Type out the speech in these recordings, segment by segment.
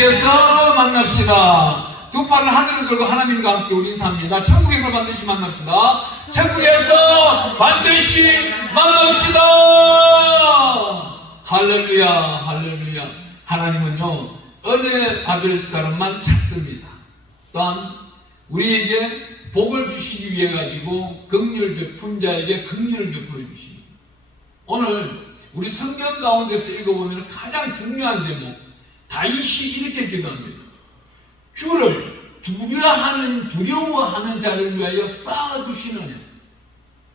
천국에서 만납시다. 두 팔을 하늘을 들고 하나님과 함께 우리 인사합니다. 천국에서 반드시 만납시다. 천국에서 반드시 만납시다. 할렐루야, 할렐루야. 하나님은요, 은혜 받을 사람만 찾습니다. 또한 우리에게 복을 주시기 위해 가지고 긍휼 베푼 자에게 긍휼을 베풀어 주십니다. 오늘 우리 성경 가운데서 읽어보면 가장 중요한 대목, 다윗이 이렇게 기도합니다. 주를 두려워하는 자를 위하여 쌓아두시느냐.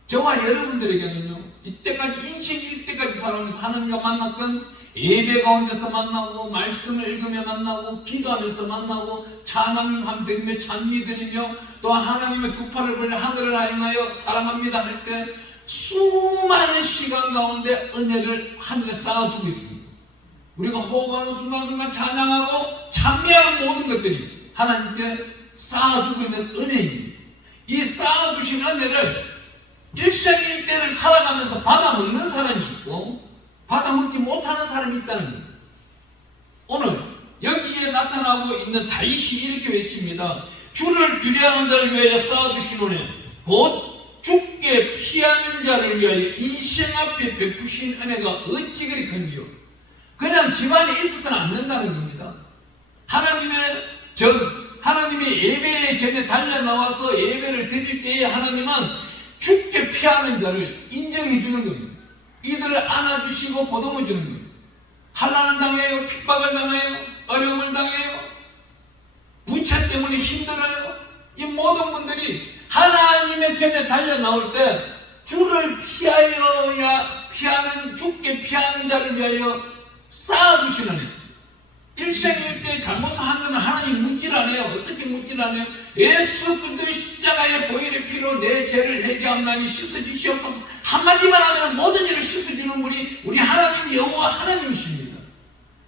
저와 여러분들에게는요, 이때까지 인생일 때까지 살아오면서 하나님과 만났던 예배 가운데서 만나고, 말씀을 읽으며 만나고, 기도하면서 만나고, 찬양함 드리며 찬미 드리며, 또 하나님의 두 팔을 벌려 하늘을 향하여 사랑합니다 할 때 수많은 시간 가운데 은혜를 하늘에 쌓아두고 있습니다. 우리가 호흡하는 순간순간 찬양하고 찬미하는 모든 것들이 하나님께 쌓아두고 있는 은혜입니다. 이 쌓아두신 은혜를 일생일대를 살아가면서 받아먹는 사람이 있고 받아먹지 못하는 사람이 있다는 겁니다. 오늘 여기에 나타나고 있는 다윗이 이렇게 외칩니다. 주를 두려워하는 자를 위하여 쌓아두시노니 곧 죽게 피하는 자를 위하여 인생 앞에 베푸신 은혜가 어찌 그리 큰지요. 그냥 집안에 있어서는 안 된다는 겁니다. 하나님의 예배의 전에 달려 나와서 예배를 드릴 때에 하나님은 죽게 피하는 자를 인정해 주는 겁니다. 이들을 안아주시고 보듬어 주는 겁니다. 환난을 당해요, 핍박을 당해요, 어려움을 당해요, 부채 때문에 힘들어요. 이 모든 분들이 하나님의 전에 달려 나올 때 주를 죽게 피하는 자를 위하여 쌓아두시는 일생일대 잘못을 하면 하나님 묻질 않아요. 어떻게 묻질 않아요? 예수 그리스도의 십자가의 보혈의 피로 내 죄를 회개함나니 씻어주시옵소서. 한마디만 하면 모든 죄를 씻어주는 우리 하나님 여호와 하나님이십니다.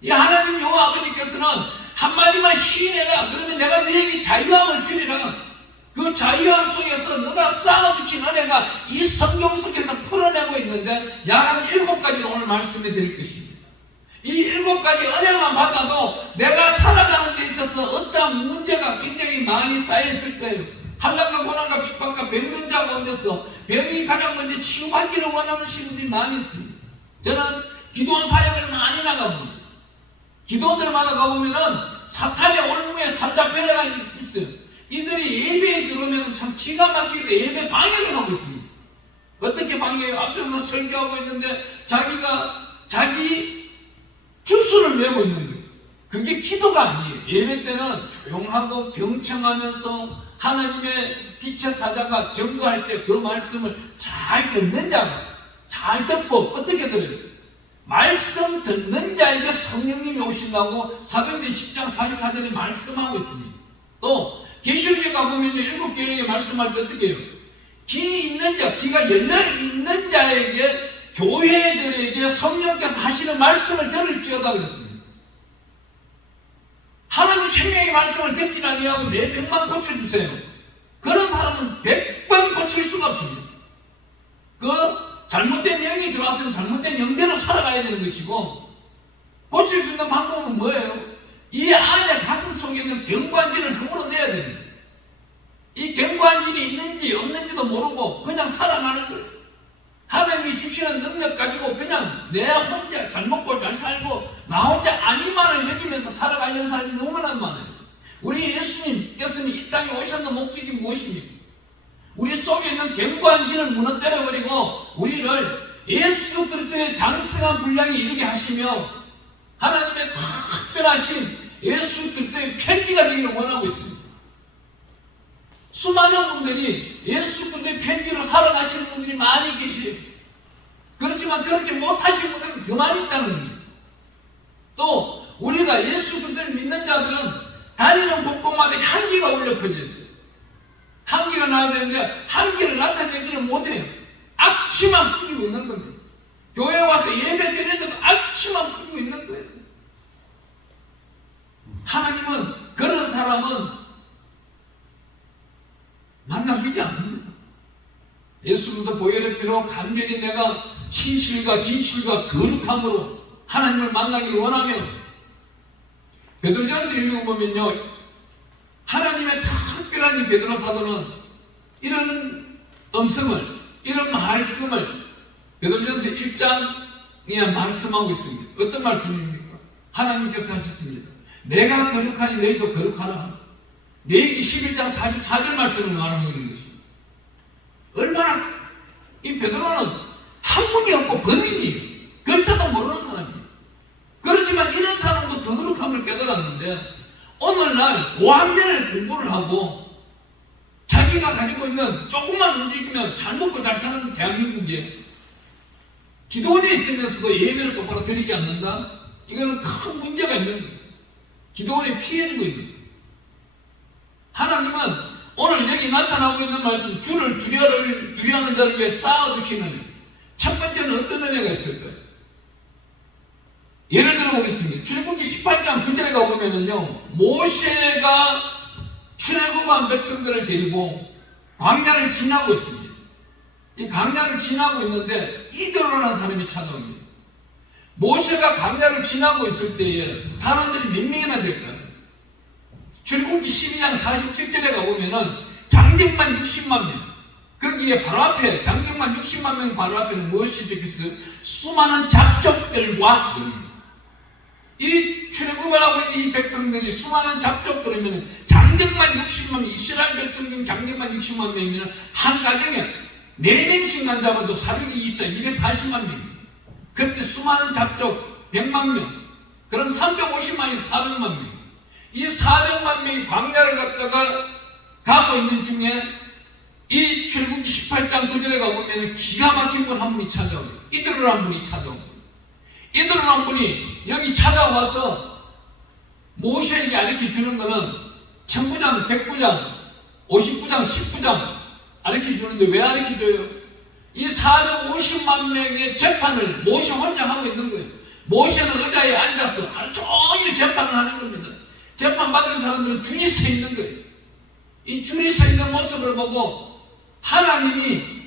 이 하나님 여호와 아버지께서는 한마디만 시인해라. 그러면 내가 너에게 자유함을 주리라. 그 자유함 속에서 너가 쌓아두신 은혜가 이 성경 속에서 풀어내고 있는데 약 한 7가지를 오늘 말씀해 드릴 것입니다. 이 7가지 은혜만 받아도 내가 살아가는 데 있어서 어떠한 문제가 굉장히 많이 쌓여있을 때예요. 환난과 고난과 핍박과 병든 자 가운데서 병이 가장 먼저 치유받기를 원하는 분들이 많이 있습니다. 저는 기도원 사역을 많이 나가봅니다. 기도원들마다 가보면은 사탄의 올무에 사자배려가 있어요. 이들이 예배에 들어오면 참 기가 막히게 예배 방해를 하고 있습니다. 어떻게 방해해요? 앞에서 설교하고 있는데 자기 주스를 외고 있는 거예요. 그게 기도가 아니에요. 예배 때는 조용하고 경청하면서 하나님의 빛의 사자가 전도할 때 그 말씀을 잘 듣는 자가 잘 듣고 어떻게 들어요? 말씀 듣는 자에게 성령님이 오신다고 사도행전 10장 44절에 말씀하고 있습니다. 또 계시록에 가보면 7교회에 말씀할 때 어떻게 해요? 귀 있는 자, 귀가 열려있는 자에게 교회들에게 성령께서 하시는 말씀을 들을지어다 그랬습니다. 하나님 생명의 말씀을 듣지 아니하고 내 병만 고쳐주세요. 그런 사람은 100번 고칠 수가 없습니다. 그 잘못된 영이 들어왔으면 잘못된 영대로 살아가야 되는 것이고, 고칠 수 있는 방법은 뭐예요? 이 안에 가슴 속에 있는 경관진을 허물어내야 됩니다. 이 경관진이 있는지 없는지도 모르고 그냥 살아가는 거예요. 하나님이 주시는 능력 가지고 그냥 내 혼자 잘 먹고 잘 살고 나 혼자 아니만을 여기면서 살아가려는 사람이 너무나 많아요. 우리 예수님께서는 이 땅에 오셨는 목적이 무엇입니까? 우리 속에 있는 경관진을 무너뜨려버리고 우리를 예수 그리스도의 장성한 분량에 이르게 하시며 하나님의 특별하신 예수 그리스도의 편지가 되기를 원하고 있습니다. 수많은 분들이 예수 그리스도의 편지로 살아가시는 분들이 많이 계세요. 그렇지만 그렇게 못하신 분들은 더 많이 있다는 겁니다. 또 우리가 예수 그리스도를 믿는 자들은 다니는 곳곳마다 향기가 울려 퍼져야 돼요. 향기가 나야 되는데 향기를 나타내지는 못해요. 악취만 뿌리고 있는 겁니다. 교회 와서 예배 드리는데도 악취만 뿌리고 있는 거예요. 하나님은 그런 사람은 만나주지 않습니다. 예수 그리스도 보혈의 피로 간절히 내가 진실과 거룩함으로 하나님을 만나기를 원하며 베드로전서 읽는 거 보면요, 하나님의 특별한 이 베드로 사도는 이런 음성을, 이런 말씀을 베드로전서 1장에 말씀하고 있습니다. 어떤 말씀입니까? 하나님께서 하셨습니다. 내가 거룩하니 너희도 거룩하라. 레위기 11장 44절 말씀을 말하고 있는 것입니다. 얼마나 이 베드로는 학문이 없고 범인이에요. 글자도 모르는 사람이에요. 그렇지만 이런 사람도 거룩함을 깨달았는데 오늘날 고학년을 공부를 하고 자기가 가지고 있는 조금만 움직이면 잘 먹고 잘 사는 대한민국에 기도원에 있으면서도 예배를 똑바로 드리지 않는다? 이거는 큰 문제가 있는 거예요. 기도원에 피해주고 있는 거예요. 하나님은 오늘 여기 나타나고 있는 말씀, 주를 두려워하는 자를 위해 쌓아두시는 첫 번째는 어떤 은혜가 있을까요? 예를 들어 보겠습니다. 출애굽기 18장 그전에 가보면은요, 모세가 출애굽한 백성들을 데리고 광야를 지나고 있습니다. 이 광야를 지나고 있는데 이도로라는 사람이 찾아옵니다. 모세가 광야를 지나고 있을 때에 사람들이 몇 명이나 될까요? 출애굽기 12장 47절에 가보면은 장정만 60만 명. 거기에 바로 앞에 장정만 60만 명 바로 앞에는 무엇이 적혀있어요? 수많은 잡족들과 이 출애굽을 하고 있는 이 백성들이 수많은 잡족들이면 장정만 60만 명, 이스라엘 백성 중 장정만 60만 명이면 한 가정에 4명씩만 잡아도 사륙이 있자 240만 명. 그때 수많은 잡족 100만 명. 그럼 350만이 400만 명. 이 400만 명이 광야를 갔다가 가고 있는 중에 이 출애굽기 18장 9절에 가보면 기가 막힌 분 한 분이 찾아오고 이들을 한 분이 찾아오고 이들을 한 분이 여기 찾아와서 모세에게 가르쳐 주는 것은 1000부장, 100부장, 50부장, 10부장 가르쳐 주는데 왜 가르쳐 줘요? 이 450만 명의 재판을 모세 혼자 하고 있는 거예요. 모세는 의자에 앉아서 하루 종일 재판을 하는 겁니다. 재판받을 사람들은 줄이 서 있는 거예요. 이 줄이 서 있는 모습을 보고 하나님이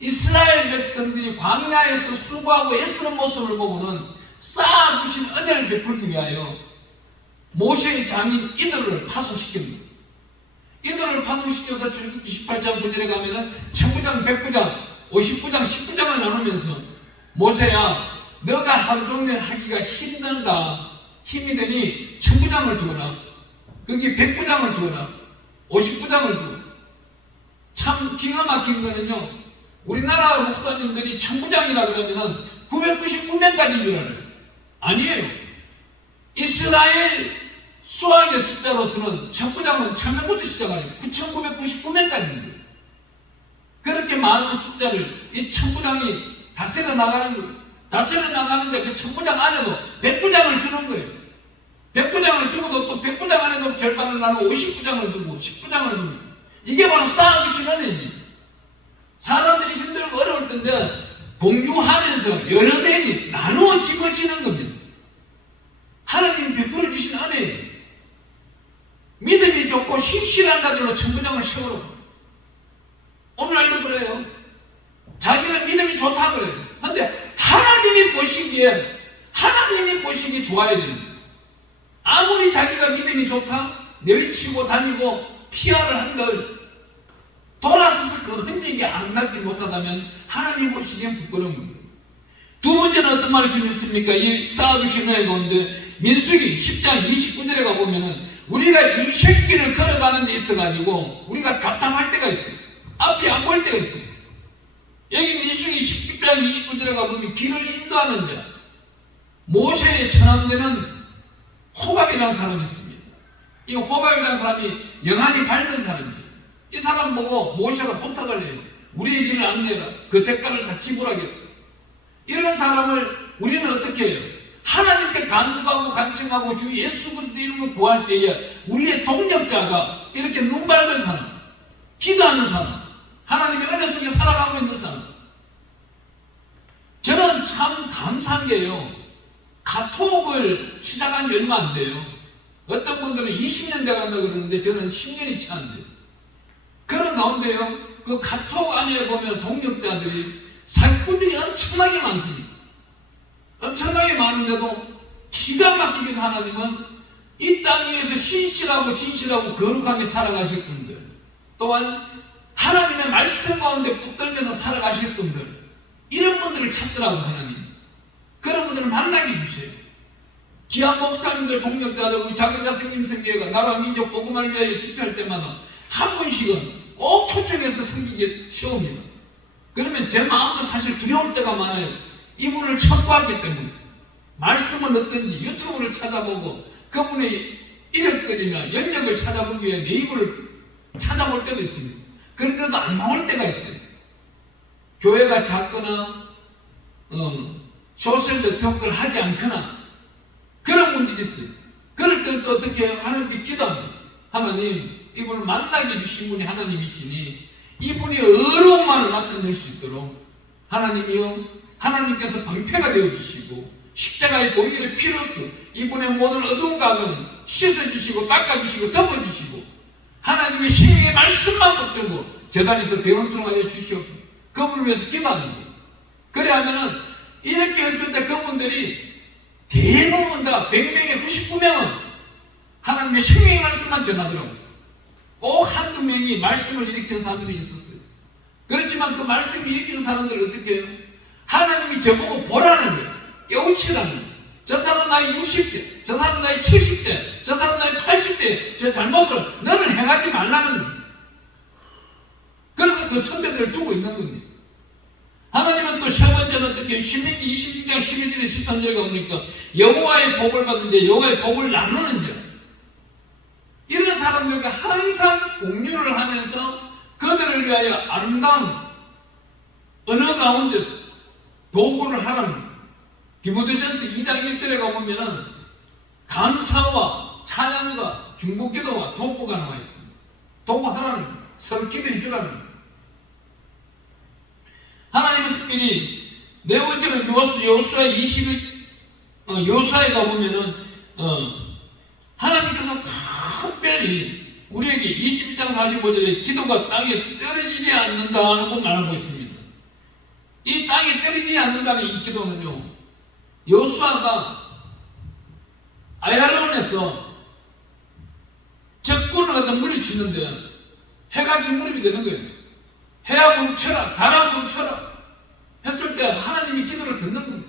이스라엘 백성들이 광야에서 수고하고 애쓰는 모습을 보고는 쌓아두신 은혜를 베풀기 위하여 모세의 장인 이들을 파송시킵니다. 이들을 파송시켜서 출애굽기 18장 9절에 가면은 1000부장, 100부장, 50부장, 10부장을 나누면서 모세야, 너가 하루 종일 하기가 힘든다. 힘이 되니 1000부장을 두어라. 거기 100부장을 두어라. 50부장을 두어라. 참 기가 막힌 거는요, 우리나라 목사님들이 1000부장이라 그러면은 999명까지인 줄 알아요. 아니에요. 이스라엘 수학의 숫자로서는 1000부장은 1000명부터 시작하죠. 9999명까지입니다. 그렇게 많은 숫자를 이 1000부장이 다스려 나가는 거예요. 다스려 나가는데 그 1000부장 안에도 100부장을 두는 거예요. 100부장을 두고도 또 100부장 안에도 절반을 나누고 50부장을 두고 10부장을 두고 이게 바로 쌓아두신 은혜입니다. 사람들이 힘들고 어려울 텐데 공유하면서 여러 명이 나누어 집어지는 겁니다. 하나님 베풀어 주신 은혜예요. 믿음이 좋고 신실한 자들로 1000부장을 세우라고. 오늘날도 그래요. 자기는 믿음이 좋다 그래요. 그런데 하나님이 보시기에 좋아야 됩니다. 아무리 자기가 믿음이 좋다 내치고 다니고 피하를 한들 돌아서서 그 흔적이 아름답지 못하다면 하나님 보시기엔 부끄러운 겁니다. 두 번째는 어떤 말씀이 있습니까? 이 쌓아두신 은혜 가운데 민수기 10장 29절에 가보면은 우리가 이 새끼를 걸어가는 데 있어가지고 우리가 답답할 때가 있어요. 앞이 안 보일 때가 있어요. 여기 민수기 10장 29절에 가보면 길을 인도하는데 모세의 처남되는 호밥이라는 사람이 있습니다. 이 호밥이라는 사람이 영안이 밝은 사람입니다. 이 사람 보고 모세가 부탁을 해요. 우리의 길을 안내라. 그 대가를 다 지불하겠다. 이런 사람을 우리는 어떻게 해요? 하나님께 간구하고 간청하고 주 예수 그리스도 이름을 구할 때에 우리의 동력자가 이렇게 눈 밝은 사람, 기도하는 사람, 하나님의 은혜 속에 살아가고 있는 사람. 저는 참 감사한 게요, 카톡을 시작한 지 얼마 안 돼요. 어떤 분들은 20년 돼간다 그러는데 저는 10년이 채 안 돼요. 그런 가운데요, 그 카톡 안에 보면 동력자들이 사기꾼들이 엄청나게 많습니다. 엄청나게 많은데도 기가 막히게 하나님은 이 땅 위에서 신실하고 진실하고 거룩하게 살아가실 분들, 또한 하나님의 말씀 가운데 붙들면서 살아가실 분들, 이런 분들을 찾더라고 하나님. 그런 분들을 만나게 주세요. 귀한 목사님들, 동력자들, 우리 작은 자생김성교회가 나라 민족 복음을 위하여 집회할 때마다 한 분씩은 꼭 초청해서 섬기게 세웁니다. 그러면 제 마음도 사실 두려울 때가 많아요. 이분을 첩보하기 때문에. 말씀은 어떤지 유튜브를 찾아보고 그분의 이력들이나 연력을 찾아보기 위해 네이버를 찾아볼 때도 있습니다. 그런데도 안 나올 때가 있어요. 교회가 작거나 소셜 네트워크를 하지 않거나 그런 분들이 있어요. 그럴 때는 또 어떻게 해요? 하나님께 기도합니다. 하나님, 이분을 만나게 주신 분이 하나님이시니 이분이 어려움만을 나타낼 수 있도록 하나님이요, 하나님께서 방패가 되어주시고 십자가의 보혈의 피로써 이분의 모든 어두운 가면은 씻어주시고 닦아주시고 덮어주시고 하나님의 신령의 말씀만 붙들고 재단에서 대원통하여 주시옵소서. 그분을 위해서 기도합니다. 그래 하면은 이렇게 했을 때 그분들이 대부분 다 100명에 99명은 하나님의 신령의 말씀만 전하더라고요. 꼭 한두 명이 말씀을 일으킨 사람들이 있었어요. 그렇지만 그 말씀을 일으킨 사람들을 어떻게 해요? 하나님이 저보고 보라는 거예요. 깨우치라는 거예요. 저 사람 나이 60대, 저 사람 나이 70대, 저 사람 나이 80대, 저 잘못을 너는 행하지 말라는 거예요. 그래서 그 선배들을 두고 있는 겁니다. 하나님은 또 세 번째는 어떻게 신명기 26장 12절에 13절에 가보니까 여호와의 복을 받은 자, 여호와의 복을 나누는 자, 이런 사람들과 항상 공유를 하면서 그들을 위하여 아름다운 언어 가운데서 도구를 하라는 거예요. 디모데전서 2장 1절에 가보면은 감사와 찬양과 중보기도와 도구가 나와 있습니다. 도구하라는 거예요. 서로 기도해 주라는 거예요. 하나님은 특별히 네 번째는 요수아에 가보면은 하나님께서 특별히 우리에게 21장 45절에 기도가 땅에 떨어지지 않는다고 말하고 있습니다. 이 땅에 떨어지지 않는다는 이 기도는요, 요수아가 아얄론에서 적군을 갖다 물리치는데 해가 지금 무릎이 되는 거예요. 해야 멈춰라, 달아 멈춰라 했을 때 하나님이 기도를 듣는 겁니다.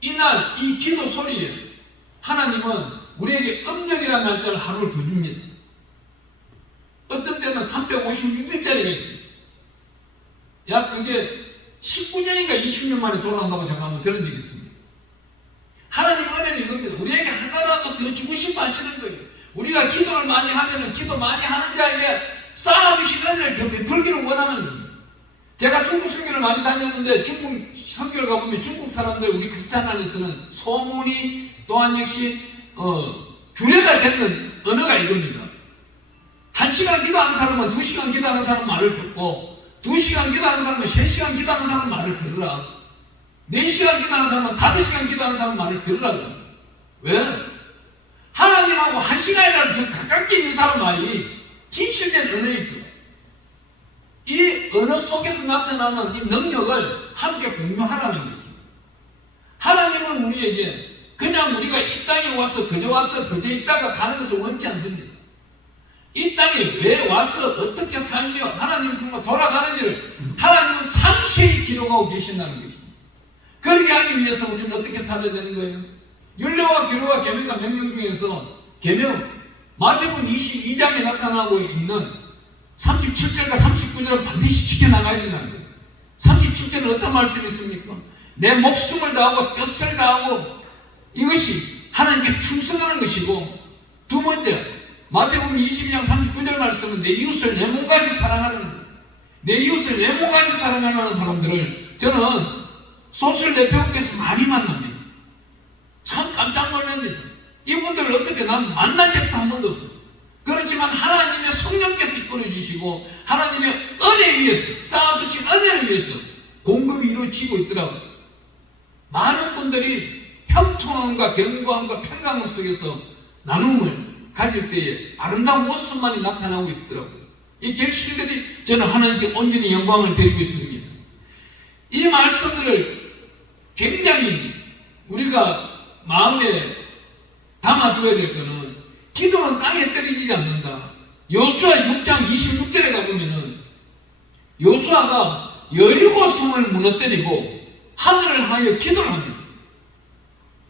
이날 이 기도 소리에 하나님은 우리에게 음력이라는 날짜를 하루를 더 줍니다. 어떤 때는 356일짜리가 있어요. 약 그게 19년인가 20년 만에 돌아온다고 제가 한번 들은 적이 있습니다. 하나님 은혜는 이겁니다. 우리에게 하나라도 더 주고 싶어 하시는 거예요. 우리가 기도를 많이 하면은 기도 많이 하는 자에게 쌓아주신 은혜를 더 베풀기를 원하는 겁니다. 제가 중국 선교를 많이 다녔는데 중국 선교를 가보면 중국 사람들 우리 크리스찬 안에서는 소문이 또한 역시 규례가 되는 언어가 이겁니다. 1시간 기도하는 사람은 2시간 기도하는 사람 말을 듣고 2시간 기도하는 사람은 3시간 기도하는 사람 말을 들으라. 4시간 기도하는 사람은 5시간 기도하는 사람 말을 들으라고. 왜? 하나님하고 1시간이라도 더 가깝게 있는 사람 말이 진실된 언어입니다. 이 언어 속에서 나타나는 이 능력을 함께 공유하라는 것입니다. 하나님은 우리에게 그냥 우리가 이 땅에 와서 그저 있다가 가는 것을 원치 않습니다. 이 땅에 왜 와서 어떻게 살며 하나님 품으로 돌아가는지를 하나님은 상세히 기록하고 계신다는 것입니다. 그렇게 하기 위해서 우리는 어떻게 살아야 되는 거예요? 율례와 규례와 계명과 명령 중에서 계명 마태복음 22장에 나타나고 있는 37절과 39절은 반드시 지켜나가야 된다는 거예요. 37절은 어떤 말씀이 있습니까? 내 목숨을 다하고 뜻을 다하고 이것이 하나님께 충성하는 것이고, 두 번째 마태복음 22장 39절 말씀은 내 이웃을 내 몸같이 사랑하는 거예요. 내 이웃을 내 몸같이 사랑하는 사람들을 저는 소셜 네트워크에서 많이 만납니다. 참 깜짝 놀랍니다. 이분들을 어떻게 난 만난 적도 한 번도 없어요. 그렇지만 하나님의 성령께서 이끌어주시고 하나님의 은혜 위해서 쌓아주신 은혜를 위해서 공급이 이루어지고 있더라고요. 많은 분들이 형통함과 견고함과 평강함 속에서 나눔을 가질 때에 아름다운 모습만이 나타나고 있더라고요. 이 결실들이 저는 하나님께 온전히 영광을 드리고 있습니다. 이 말씀들을 굉장히 우리가 마음에 담아줘야 될 거는 기도는 땅에 떨어지지 않는다. 여호수아 6장 26절에 가보면은 여호수아가 여리고 성을 무너뜨리고 하늘을 향하여 기도를 합니다.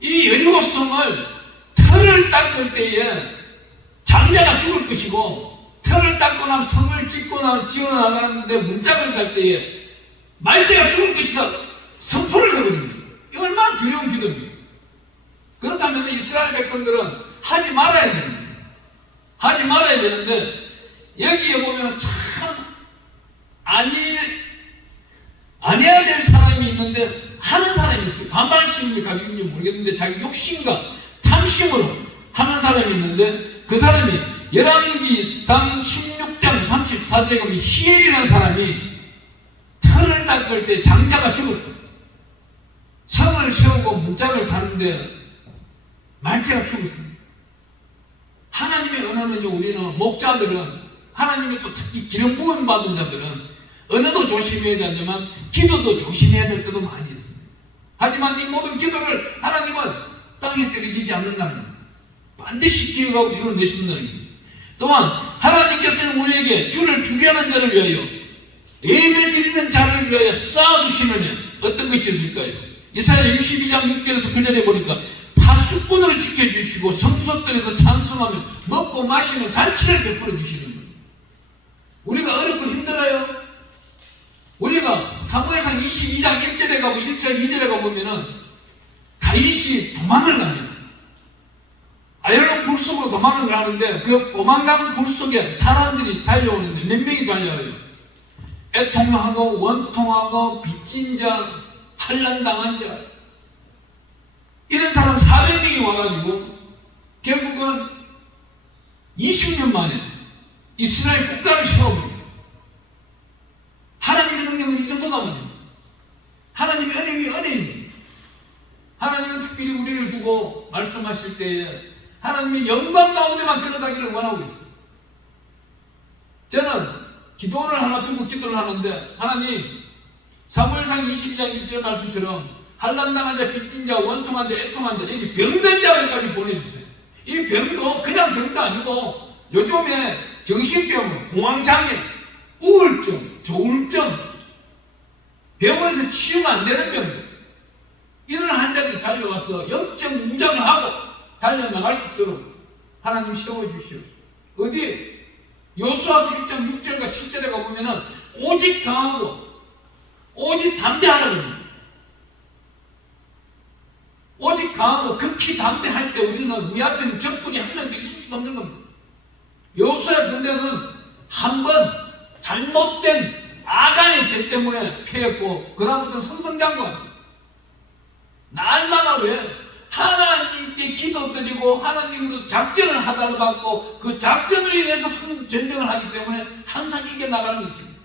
이 여리고 성을 터를 닦을 때에 장자가 죽을 것이고, 터를 닦고 나면 성을 지어나가는데 문짝을 달 때에 말제가 죽을 것이다 선포를 해버립니다. 이 얼마나 두려운 기도입니까? 그렇다면 이스라엘 백성들은 하지 말아야 됩니다. 하지 말아야 되는데, 여기에 보면 참 아니해야 될 사람이 있는데 하는 사람이 있어요. 반발심을 가지고 있는지 모르겠는데 자기 욕심과 탐심으로 하는 사람이 있는데, 그 사람이 열왕기상 16장 34절에 보면 히엘이라는 사람이 터를 닦을 때 장자가 죽었어요. 성을 세우고 문짝을 다는데 말제가 죽었습니다. 하나님의 언어는요, 우리는 목자들은, 하나님의 또 특히 기름 부음 받은 자들은 언어도 조심해야 되지만 기도도 조심해야 될 것도 많이 있습니다. 하지만 이 모든 기도를 하나님은 땅에 떨어지지 않는다는 겁니다. 반드시 기억하고 이루어내신다는 겁니다. 또한 하나님께서는 우리에게 주를 두려워하는 자를 위하여, 예배드리는 자를 위하여 쌓아두시느냐, 어떤 것이 있을까요? 이사야 62장 6절에서 9절에 보니까 파수꾼을 지켜주시고 성소들에서 찬송하며 먹고 마시는 잔치를 베풀어 주시는 거예요. 우리가 어렵고 힘들어요. 우리가 사무엘상 22장 1절에 가고 1절 2절에 가보면은 다윗이 도망을 갑니다. 아열로 굴 속으로 도망을 하는데, 그 도망간 굴 속에 사람들이 달려오는데 몇 명이 달려와요. 애통하고 원통하고 빚진 자, 환난당한 자, 이런 사람 400명이 와가지고 결국은 20년 만에 이스라엘 국가를 세워버립니다. 하나님의 능력은 이 정도가만요. 하나님의 은혜이 은혜입니다. 하나님은 특별히 우리를 두고 말씀하실 때에 하나님의 영광 가운데만 들어가기를 원하고 있어요. 저는 기도를 하나 두고 기도를 하는데, 하나님, 사무엘상 22장 1절 말씀처럼 환난당한 자, 빚진 자, 원통한 자, 애통한 자, 여기 병든 자들까지 보내주세요. 이 병도 그냥 병도 아니고 요즘에 정신병, 공황장애, 우울증, 조울증, 병원에서 치유가 안 되는 병들, 이런 환자들이 달려와서 영적 무장을 하고 달려나갈 수 있도록 하나님 세워주시오. 어디? 여호수아서 1장 6절과 7절에 가보면은 오직 강하고 오직 담대하라고 합니다. 오직 강하고 극히 담대할 때 우리는 우리 앞에는 적군이 한 명도 있을 수 없는 겁니다. 여호수아의 군대는 한번 잘못된 아간의 죄 때문에 패했고, 그 다음부터는 성성장관, 날마다 왜 하나님께 기도드리고 하나님으로 작전을 하다를 받고 그 작전을 인해서 전쟁을 하기 때문에 항상 이겨나가는 것입니다.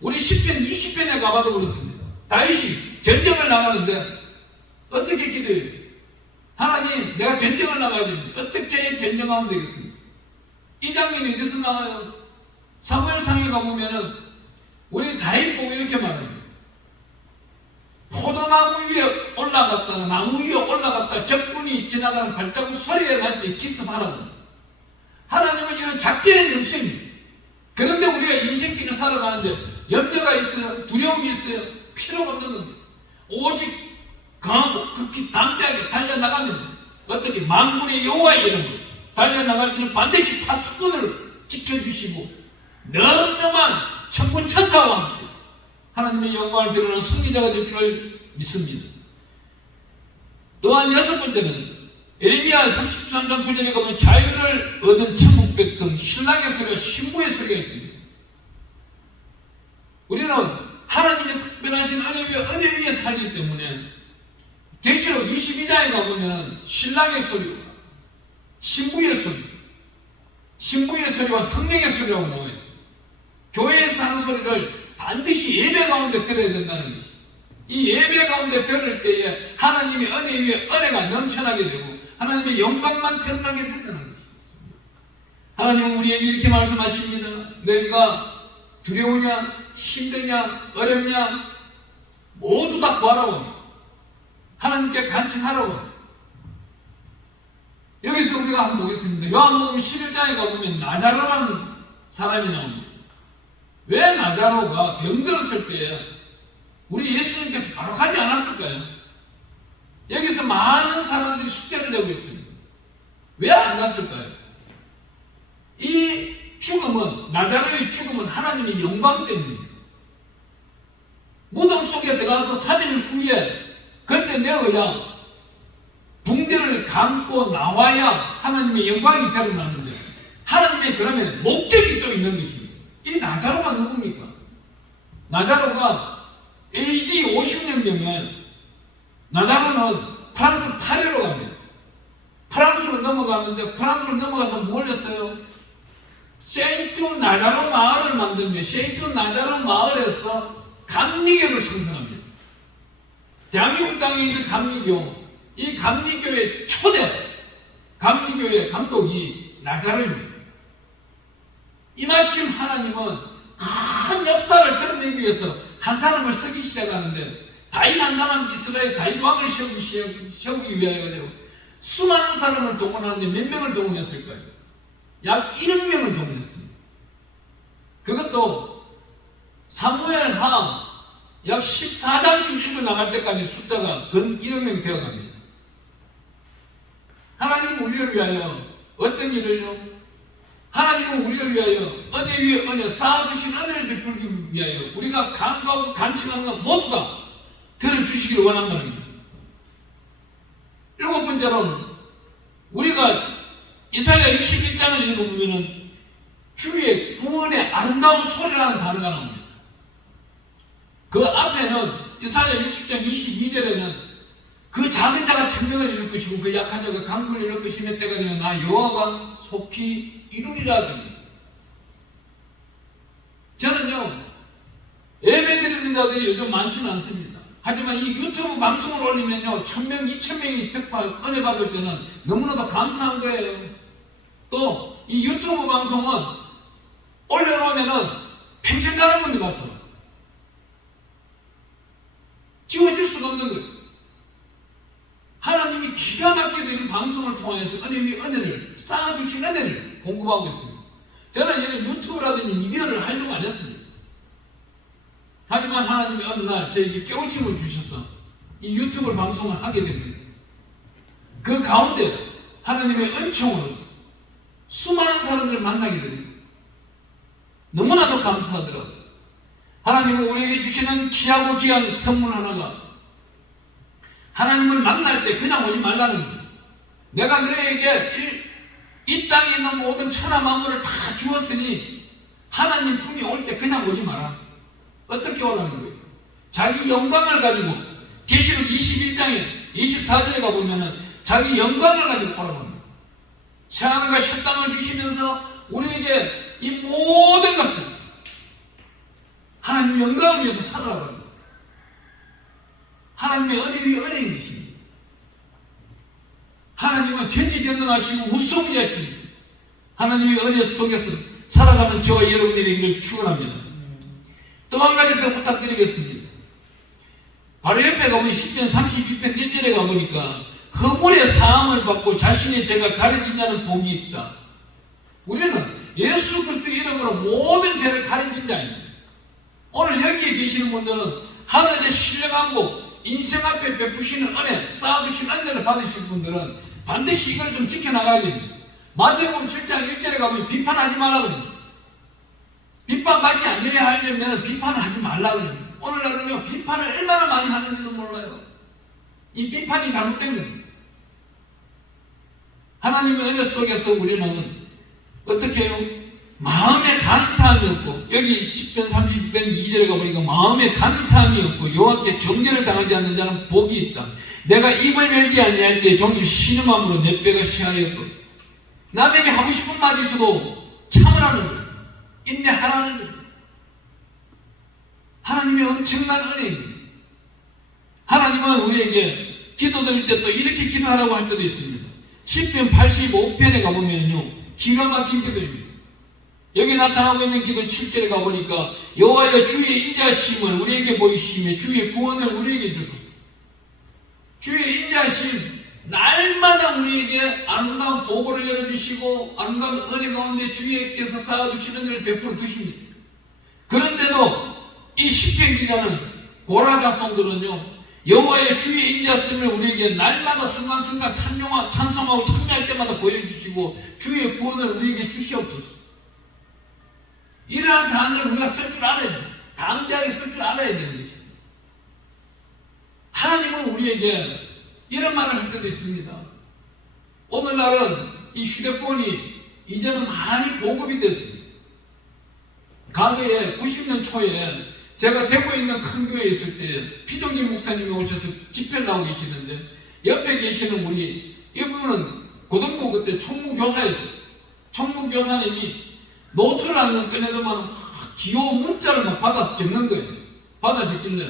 우리 10편 20편에 가봐도 그렇습니다. 다윗이 전쟁을 나가는데 어떻게 기도해요? 하나님, 내가 전쟁을 나가야 됩니다. 어떻게 전쟁하면 되겠습니까? 이 장면이 어디서 나와요? 사무엘상에 가보면은 우리 다윗 보고 이렇게 말합니다. 포도나무 위에 올라갔다가 나무 위에 올라갔다 적군이 지나가는 발자국 소리에 날 때 기습하라고. 하나님은 이런 작전의 영성입니다. 그런데 우리가 인생길을 살아가는데 염려가 있어요, 두려움이 있어요, 필요가 없는 겁니다. 오직 강하고 극히 담대하게 달려나가면 어떻게 만군의 여호와의 이름으로 달려나갈 때는 반드시 파수꾼을 지켜주시고 늠름한 천군 천사와 함께 하나님의 영광을 드러내는 승리자가 될 필요를 믿습니다. 또한 여섯 번째는 에레미야 33장 9절에 가면 자유를 얻은 천국 백성, 신랑의 소리와 신부의 소리가 있습니다. 우리는 하나님의 특별하신 은혜 위에 살기 때문에 계시록 22장에 가보면 신랑의 소리와 신부의 소리, 신부의 소리와 성령의 소리라고 나와 있어요. 교회에서 하는 소리를 반드시 예배 가운데 들어야 된다는 것이, 이 예배 가운데 들을 때에 하나님의 은혜 위에 은혜가 넘쳐나게 되고 하나님의 영광만 드러나게 된다는 것입니다. 하나님은 우리에게 이렇게 말씀하십니다. 너희가 두려우냐, 힘드냐, 어렵냐, 모두 다 구하라고 합니다. 하나님께 간청하라고 합니다. 여기서 우리가 한번 보겠습니다. 요한복음 11장에 가보면 나자로라는 사람이 나옵니다. 왜 나자로가 병들었을 때 우리 예수님께서 바로 가지 않았을까요? 여기서 많은 사람들이 숙제를 내고 있습니다. 왜 안 갔을까요? 이 죽음은, 나자로의 죽음은 하나님의 영광 때문입니다. 무덤 속에 들어가서 3일 후에 그때 내어야 붕대를 감고 나와야 하나님의 영광이 드러나는데, 하나님의 그러면 목적이 또 있는 것입니다. 이 나자로가 누굽니까? 나자로가 AD 50년경에 나자로는 프랑스 파리로 갑니다. 프랑스로 넘어가는데, 프랑스로 넘어가서 뭘 했어요? 세인트 나자로 마을을 만들며 세인트 나자로 마을에서 감리교를 창설합니다. 대한민국 땅에 있는 감리교, 이 감리교의 초대 감리교의 감독이 나자로입니다. 이마침 하나님은 큰 역사를 드러내기 위해서 한 사람을 쓰기 시작하는데, 다윗 한 사람, 이스라엘 다윗 왕을 세우기 위하여 수많은 사람을 동원하는데 몇 명을 동원했을까요? 약 1억 명을 동원했습니다. 그것도 사무엘하 약 14장쯤 읽어 나갈 때까지 숫자가 근 1억 명 되어갑니다. 하나님은 우리를 위하여 어떤 일을요? 하나님은 우리를 위하여 은혜 위에 은혜, 쌓아주신 은혜를 베풀기 위하여 우리가 간구하고 간청하는 것 모두 다 들어주시기를 원한다는 겁니다. 7번째로는 우리가 이사야 61장을 읽어보면 주의 구원의 아름다운 소리라는 단어가 나옵니다. 그 앞에는 이사야 60장 22절에는 그 작은 자가 천명을 이룰 것이고 그 약한 자가 강군을 이룰 것이며 때가 되면 나 여호와가 속히 이루리라 합니다. 저는요, 예배드리는 자들이 요즘 많지는 않습니다. 하지만 이 유튜브 방송을 올리면요, 1000명, 2000명이 은혜 받을 때는 너무나도 감사한 거예요. 또 이 유튜브 방송은 올려놓으면은 평생 가는 겁니다. 앞으로 지워질 수가 없는 거예요. 하나님이 기가 막히게 이 방송을 통해서 은혜 위에 은혜를 쌓아주신 은혜를 공급하고 있습니다. 저는 이런 유튜브라든지 미디어를 하려고 안 했습니다. 하지만 하나님이 어느 날 저에게 깨우침을 주셔서 이 유튜브 방송을 하게 됩니다. 그 가운데 하나님의 은총으로 수많은 사람들을 만나게 됩니다. 너무나도 감사하더라고요. 하나님은 우리에게 주시는 귀하고 귀한 선물 하나가, 하나님을 만날 때 그냥 오지 말라는 거예요. 내가 너에게 이 땅에 있는 모든 천하 만물을 다 주었으니 하나님 품이 올 때 그냥 오지 마라. 어떻게 오라는 거예요? 자기 영광을 가지고, 계시록 21장에 24절에 가보면은 자기 영광을 가지고 오라고 합니다. 새하늘과 새 땅을 주시면서 우리에게 이 모든 것을 하나님의 영광을 위해서 살아라고 합니다. 하나님의 은혜 위에 은혜인 것입니다. 하나님은 전지전능하시고 무소부지하십니다. 하나님의 은혜 속에서 살아가는 저와 여러분이 되기를 축원합니다. 또 한 가지 더 부탁드리겠습니다. 바로 옆에 가보니 10편 32편 1절에 가보니까 허물의 사함을 받고 자신의 죄가 가려진 자는 복이 있다. 우리는 예수 그리스도의 이름으로 모든 죄를 가려진 자입니다. 오늘 여기에 계시는 분들은 하늘의 신령한 복, 인생 앞에 베푸시는 은혜, 쌓아주신 은혜를 받으실 분들은 반드시 이걸 좀 지켜나가야 됩니다. 마태복음 7장 1절에 가보면 비판하지 말라고 합니다. 비판받지 않으려 하려면 비판을 하지 말라고 합니다. 오늘날은요, 비판을 얼마나 많이 하는지도 몰라요. 이 비판이 잘못된 겁니다. 하나님의 은혜 속에서 우리는 어떻게 해요? 마음에 간사함이 없고, 여기 10편 30편 2절에 가보니까 마음에 간사함이 없고 여호와께 정죄를 당하지 않는 자는 복이 있다. 내가 입을 열지 아니할 때 종일 신음함으로 내 뼈가 시하였고, 남에게 하고 싶은 말이 있어도 참으라는 거예요. 인내하라는 거예요. 하나님의 엄청난 은혜입니다. 하나님은 우리에게 기도드릴 때 또 이렇게 기도하라고 할 때도 있습니다. 10편 85편에 가보면요, 기가 막힌 기도입니다. 여기 나타나고 있는 기도 7절에 가보니까 여호와여 주의 인자하심을 우리에게 보이시며 주의 구원을 우리에게 주소서. 주의 인자하심, 날마다 우리에게 아름다운 보고를 열어주시고 아름다운 은혜 가운데 주님께서 쌓아주시는 은혜를 베풀어 주십니다. 그런데도 이 시편 기자는 고라 자손들은요, 여호와의 주의 인자심을 우리에게 날마다 순간순간 찬송하고 찬미할 때마다 보여주시고 주의 구원을 우리에게 주시옵소서. 이러한 단어를 우리가 쓸 줄 알아야 돼요. 담대하게 쓸 줄 알아야 되는 것입니다. 하나님은 우리에게 이런 말을 할 때도 있습니다. 오늘날은 이 휴대폰이 이제는 많이 보급이 됐습니다. 과거에 90년 초에 제가 대구에 있는 큰 교회에 있을 때 피종진 목사님이 오셔서 집회를 하고 계시는데 옆에 계시는 우리 이분은 고등부 그때 총무교사였어요. 총무교사님이 노트를 하는 꺼내더만 귀여운 문자를 막 받아서 적는 거예요. 받아 적길래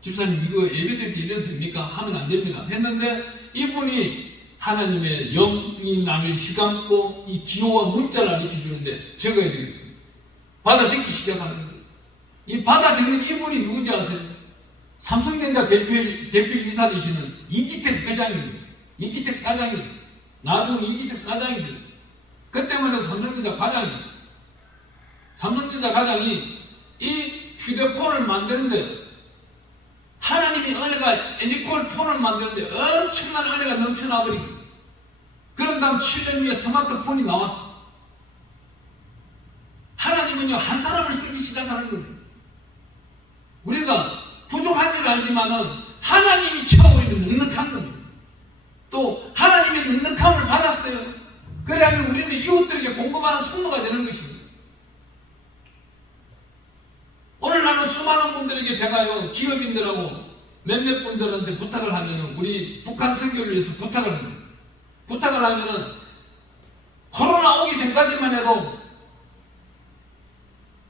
집사님 이거 예배드릴 때 이래도 됩니까? 하면 안 됩니다. 했는데 이분이 하나님의 영이 나를 휘감고 이 기호와 문자를 가르쳐 주는데 적어야 되겠습니다. 받아 적기 시작하는 거예요. 이 받아 적는 이분이 누군지 아세요? 삼성전자 대표이사되시는 이기택 회장입니다. 이기택 사장이었어요. 나중에 이기택 사장이 됐어요. 그때만 해도 삼성전자 과장이었어요. 삼성전자 과장이 이 휴대폰을 만드는데 하나님이 은혜가 애니콜 폰을 만드는데 엄청난 은혜가 넘쳐나버린 거예요. 그런 다음 7년 후에 스마트폰이 나왔어. 하나님은요, 한 사람을 쓰기 시작하는 거예요. 우리가 부족한 줄 알지만은 하나님이 채워버리면 넉넉한 겁니다. 또 하나님의 넉넉함을 받았어요. 그래야면 우리는 이웃들에게 공급하는 통로가 되는 것입니다. 오늘 나는 수많은 분들에게 제가요, 기업인들하고 몇몇 분들한테 부탁을 하면은 우리 북한 선교를 위해서 부탁을 합니다. 부탁을 하면은 코로나 오기 전까지만 해도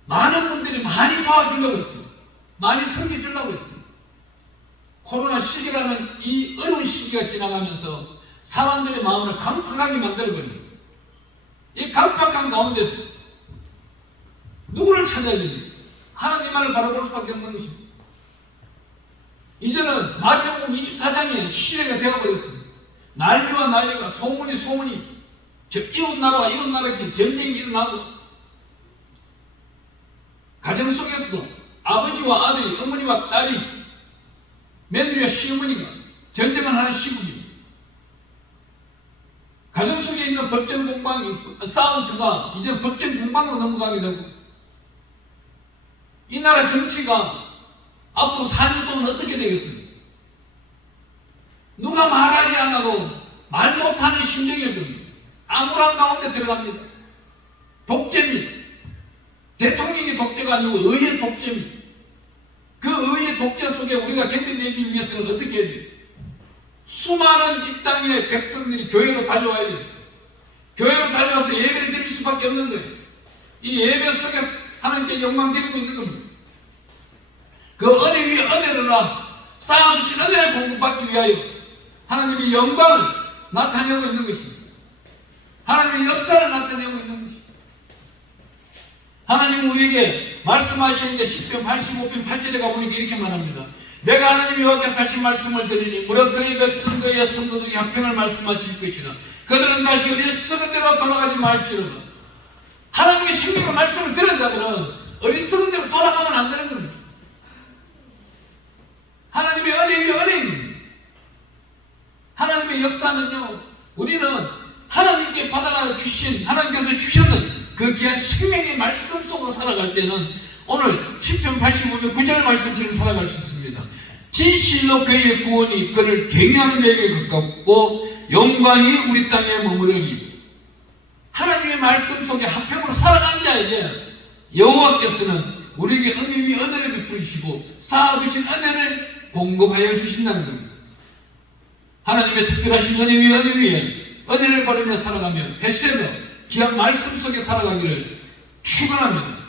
많은 분들이 많이 도와주려고 했어요. 많이 섬겨주려고 했어요. 코로나 시기라는 이 어려운 시기가 지나가면서 사람들의 마음을 강팍하게 만들어버립니다. 이 강팍한 가운데서 누구를 찾아야 됩니까? 하나님만을 바라볼 수밖에 없는 것입니다. 이제는 마태복음 24장에 시대가 되어버렸습니다. 난리와 난리가 소문이 저 이웃나라와 이웃나라끼리 전쟁이 일어나고 가정 속에서도 아버지와 아들이, 어머니와 딸이, 며느리와 시어머니가 전쟁을 하는 시국입니다. 가정 속에 있는 법정 공방이, 사운드가 이제 법정 공방으로 넘어가게 되고, 이 나라 정치가 앞으로 4년 동안 어떻게 되겠습니까? 누가 말하지 않아도 말 못하는 심정일 겁니다. 암울한 가운데 들어갑니다. 독재입니다. 대통령이 독재가 아니고 의의 독재입니다. 그 의의 독재 속에 우리가 견뎌내기 위해서는 어떻게 해야 돼요? 수많은 이 땅의 백성들이 교회로 달려와야 돼요. 교회로 달려와서 예배를 드릴 수밖에 없는 거예요. 이 예배 속에서 하나님께 영광 드리고 있는 겁니다. 그 은혜 위에 은혜를 쌓아주신 은혜를 공급받기 위하여 하나님의 영광을 나타내고 있는 것입니다. 하나님의 역사를 나타내고 있는 것입니다. 하나님은 우리에게 말씀하시는데 10편 85편 8절에 가보니까 이렇게 말합니다. 내가 하나님 여호와께서 하신 말씀을 들으니 무릇 그의 백성 그의 성도들이 화평을 말씀하실 것이라. 그들은 다시 어리석은 대로 돌아가지 말지로다. 하나님의 생명의 말씀을 들은 자들은 어리석은 대로 돌아가면 안 되는 겁니다. 하나님의 은혜 위에 은혜입니다. 하나님의 역사는요, 우리는 하나님께 받아가 주신, 하나님께서 주셨는 그 귀한 생명의 말씀 속으로 살아갈 때는 오늘 10편 85편 9절 말씀처럼 살아갈 수 있습니다. 진실로 그의 구원이 그를 경외하는 자에게 가깝고 영광이 우리 땅에 머무르니. 하나님의 말씀 속에 화평으로 살아가는 자에게 여호와께서는 우리에게 은혜 위에 은혜를 베풀으시고 쌓아주신 은혜를 공급하여 주신다는 겁니다. 하나님의 특별하신 은혜 위에 은혜 위에 은혜를 바르며 살아가며 베세더 귀한 말씀 속에 살아가기를 축원합니다.